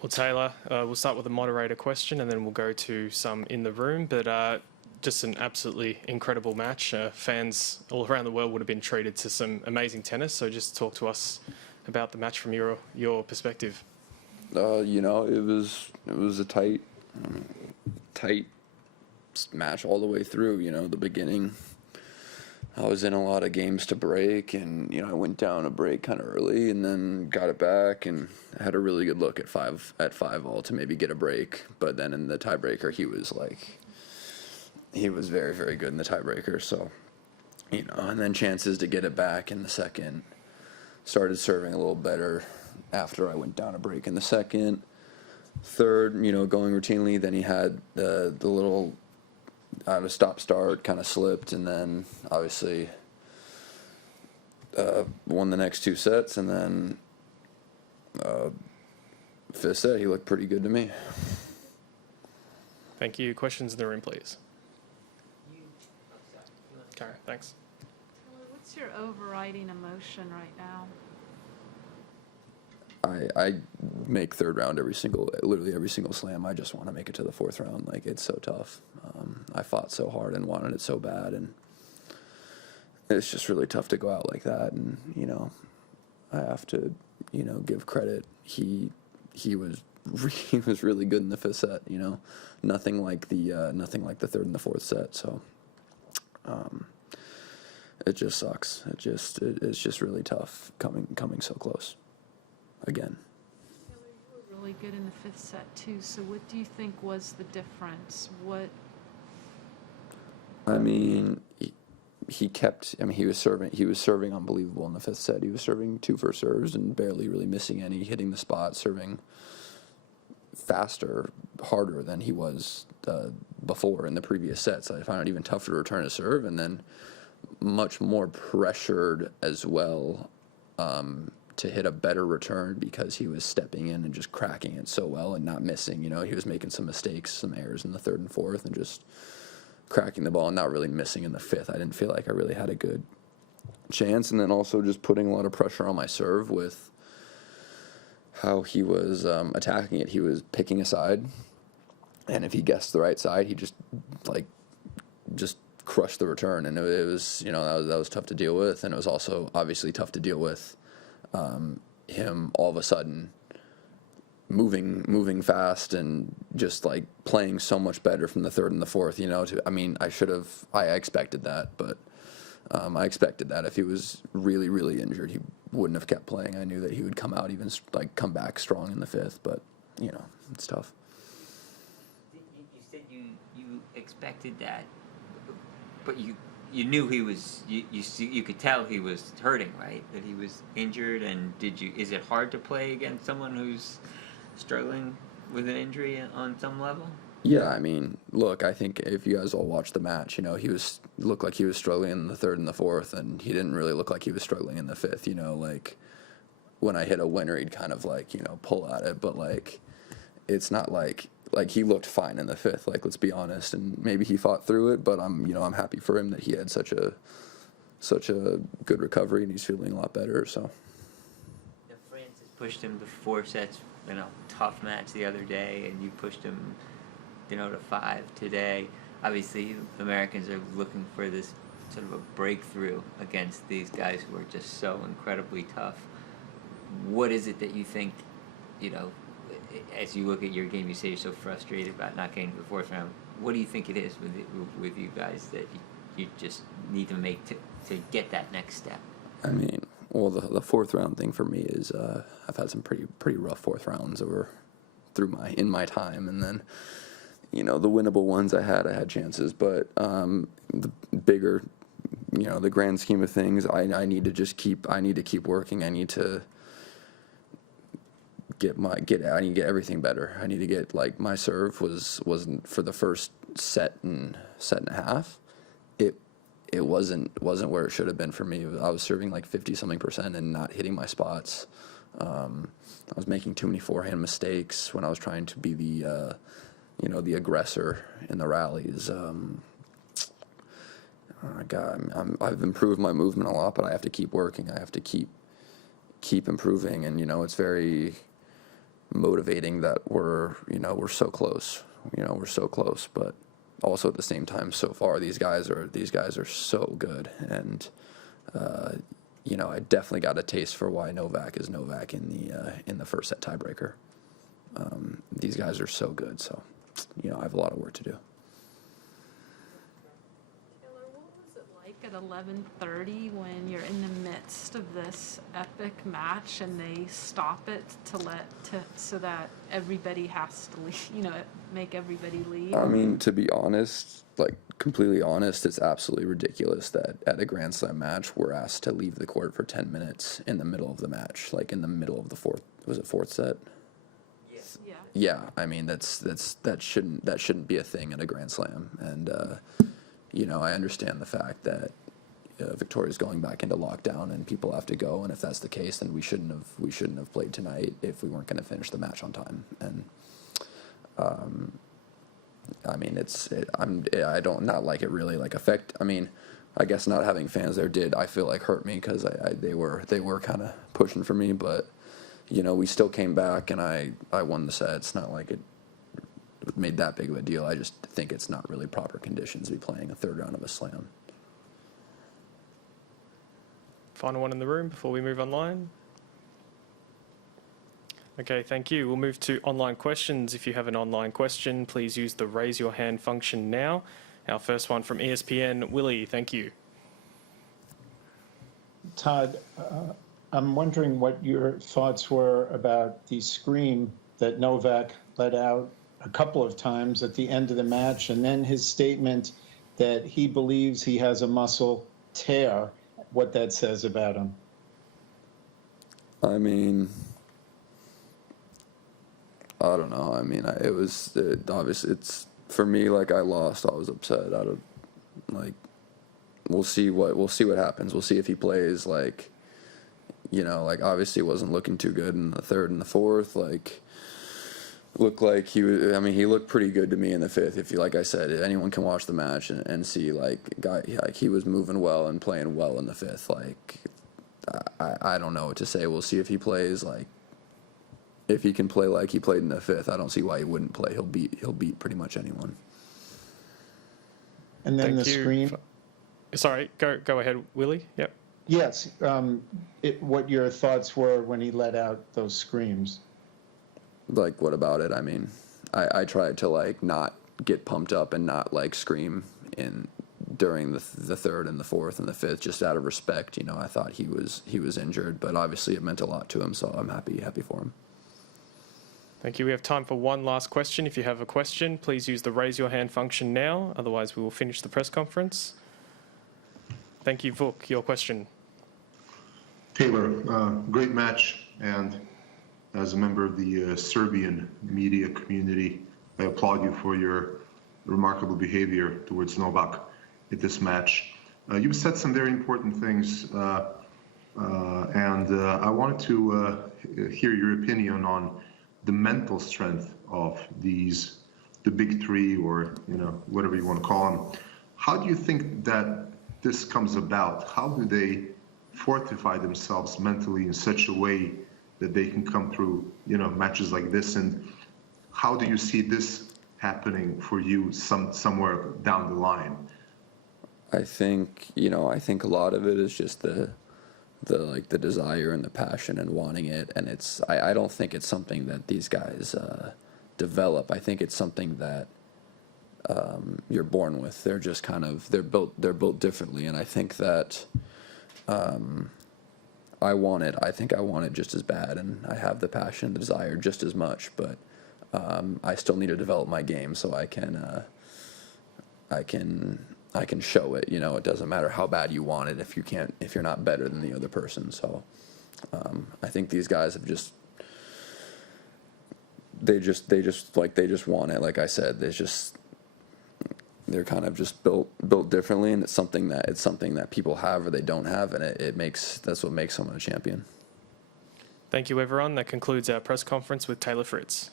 Well, Taylor, we'll start with a moderator question and then we'll go to some in the room. But just an absolutely incredible match. Fans all around the world would have been treated to some amazing tennis. So just talk to us about the match from your perspective. It was a tight match all the way through. The beginning, I was in a lot of games to break, and I went down a break kind of early, and then got it back, and had a really good look at 5 all to maybe get a break. But then in the tiebreaker, he was very, very good in the tiebreaker. So and then chances to get it back in the second. Started serving a little better after I went down a break in the second. Third, going routinely. Then he had the little out of stop-start, kind of slipped, and then obviously won the next 2 sets, and then fifth set, he looked pretty good to me. Thank you. Questions in the room, please. Kara, thanks. Taylor, what's your overriding emotion right now? I make third round literally every single slam. I just want to make it to the fourth round. Like, it's so tough. I fought so hard and wanted it so bad, and it's just really tough to go out like that. And I have to give credit. He was really good in the fifth set. Nothing like the third and the fourth set. So it just sucks. It's just really tough coming so close again. Taylor, you were really good in the fifth set too. So what do you think was the difference? I mean, he was serving unbelievable in the fifth set. He was serving 2 first serves and barely really missing any, hitting the spot, serving faster, harder than he was before in the previous sets. I found it even tougher to return a serve, and then much more pressured as well to hit a better return, because he was stepping in and just cracking it so well and not missing. He was making some mistakes, some errors in the third and fourth, and just cracking the ball and not really missing in the fifth. I didn't feel like I really had a good chance. And then also just putting a lot of pressure on my serve with how he was attacking it. He was picking a side, and if he guessed the right side, he just crushed the return. And it was that was tough to deal with. And it was also obviously tough to deal with him all of a sudden moving fast and just like playing so much better from the third and the fourth. I expected that, but I expected that if he was really, really injured, he wouldn't have kept playing. I knew that he would come come back strong in the fifth, but it's tough. You said you expected that, but you knew he was, you could tell he was hurting, right? That he was injured. And is it hard to play against someone who's struggling with an injury on some level? Yeah, look, I think if you guys all watched the match, he looked like he was struggling in the third and the fourth, and he didn't really look like he was struggling in the fifth. Like when I hit a winner, he'd kind of pull at it, but it's not like he looked fine in the fifth. Let's be honest, and maybe he fought through it, but I'm happy for him that he had such a good recovery and he's feeling a lot better. So Francis pushed him to 4 sets. Tough match the other day, and you pushed him, to 5 today. Obviously, Americans are looking for this sort of a breakthrough against these guys who are just so incredibly tough. What is it that you think, as you look at your game, you say you're so frustrated about not getting to the fourth round. What do you think it is with you guys that you just need to make to get that next step? Well, the fourth round thing for me is I've had some pretty rough fourth rounds in my time, and then the winnable ones I had chances, but the bigger, the grand scheme of things, I need to keep working. I need to get everything better. I need to get my serve wasn't for the first set and a half. It wasn't where it should have been for me. I was serving 50-something% and not hitting my spots. I was making too many forehand mistakes when I was trying to be the aggressor in the rallies. I've improved my movement a lot, but I have to keep working. I have to keep improving, and it's very motivating that we're so close. We're so close, but also at the same time, so far these guys are so good, and I definitely got a taste for why Novak is Novak in the first set tiebreaker. These guys are so good, so I have a lot of work to do. Taylor, what was it like at 11:30 when you're in the midst of this epic match and they stop it so that everybody has to leave, make everybody leave? I mean, to be honest, like completely honest, it's absolutely ridiculous that at a Grand Slam match we're asked to leave the court for 10 minutes in the middle of the match, like in the middle of the fourth set? Yeah. Yeah, I mean that shouldn't be a thing at a Grand Slam, and I understand the fact that Victoria's going back into lockdown and people have to go, and if that's the case, then we shouldn't have played tonight if we weren't going to finish the match on time. And I mean, I don't not like it really like affect. I mean, I guess not having fans there I feel like hurt me because they were kind of pushing for me, but we still came back and I won the set. It's not like it made that big of a deal. I just think it's not really proper conditions to be playing a third round of a slam. Final one in the room before we move online. Okay, thank you. We'll move to online questions. If you have an online question, please use the raise your hand function now. Our first one from ESPN, Willie, thank you. Todd, I'm wondering what your thoughts were about the scream that Novak let out a couple of times at the end of the match, and then his statement that he believes he has a muscle tear, what that says about him. I mean, I don't know. I mean, obviously it's for me. Like I lost, I was upset. We'll see what happens. We'll see if he plays. Like obviously wasn't looking too good in the third and the fourth. Looked like he was. I mean, he looked pretty good to me in the fifth. If you, like I said, anyone can watch the match and see he was moving well and playing well in the fifth. I don't know what to say. We'll see if he plays. If he can play like he played in the fifth, I don't see why he wouldn't play. He'll beat pretty much anyone. And then Thank the you. scream. Sorry, go ahead, Willie. Yep. Yes. What your thoughts were when he let out those screams. What about it? I mean, I tried to not get pumped up and not scream during the third and the fourth and the fifth, just out of respect. I thought he was injured, but obviously it meant a lot to him, so I'm happy for him. Thank you. We have time for one last question. If you have a question, please use the raise your hand function now. Otherwise, we will finish the press conference. Thank you, Vuk. Your question. Taylor, great match, and as a member of the Serbian media community, I applaud you for your remarkable behavior towards Novak at this match. You've said some very important things, and I wanted to hear your opinion on the mental strength of the big three, or whatever you want to call them. How do you think that this comes about? How do they fortify themselves mentally in such a way that they can come through matches like this? And how do you see this happening for you somewhere down the line? I think a lot of it is just the desire and the passion and wanting it, and I don't think it's something that these guys develop. I think it's something that you're born with. They're just they're built differently, and I think that I want it just as bad, and I have the passion, the desire just as much, but I still need to develop my game so I can show it. It doesn't matter how bad you want it if you're not better than the other person. So I think these guys have they just want it. Like I said, they're kind of just built differently, and it's something that people have or they don't have, and that's what makes someone a champion. Thank you, everyone. That concludes our press conference with Taylor Fritz.